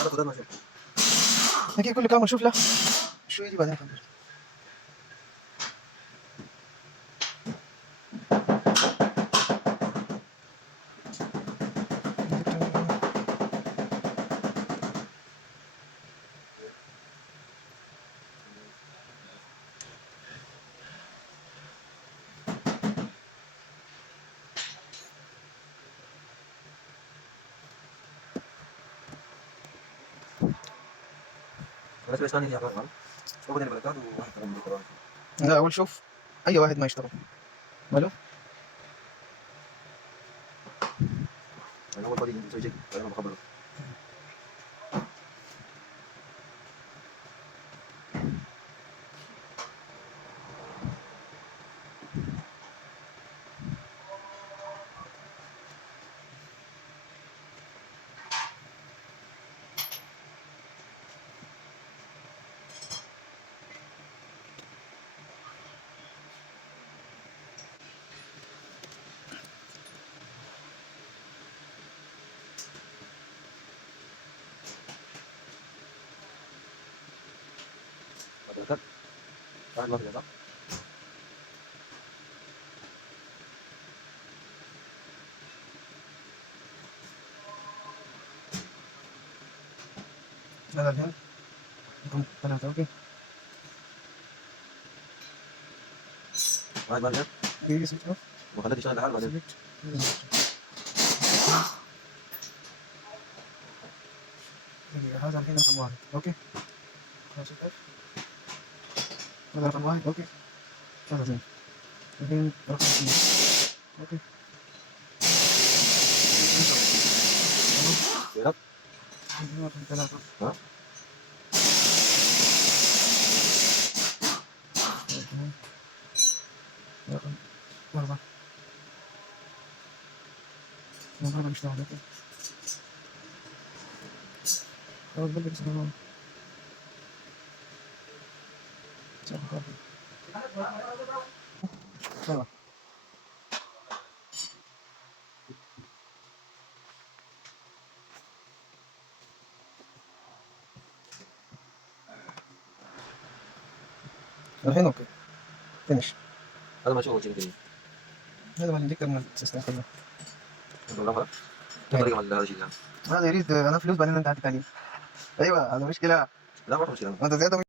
انا خدها ماشي. نجي كل كام نشوف له شو يجي بعدين كمل. بس بس ثاني يا عمر هو بدل البلكات وواحد كمان بالقرآن. لا اول شوف اي واحد ما يشتغل ماله. يعني اول طريق يسوي شيء انا بخبره. البلكات واحد ما في صح؟ هذا الحين رقم 3 اوكي. واحد ما في دقيقة سويتش اوف. وخليته يشتغل لحاله بعدين. دقيقة هذا الحين رقم 1 اوكي. خلاص اوف. هذا رقم 1 اوكي. هذا زين. الحين رقم 2 اوكي. يلا الحين رقم 3 ها رقم 4 هذا مش اوكي. خلاص بلش تمام. يلا الحين اوكي فينش. هذا ما شغل شيء كذي. هذا ما عندك من السيستم كله. والله خلاص. طريقة من هذا الشيء هذا يريد انا فلوس بعدين انت هتتعلم. ايوه هذا مشكله. لا ما في مشكلة. انت زياده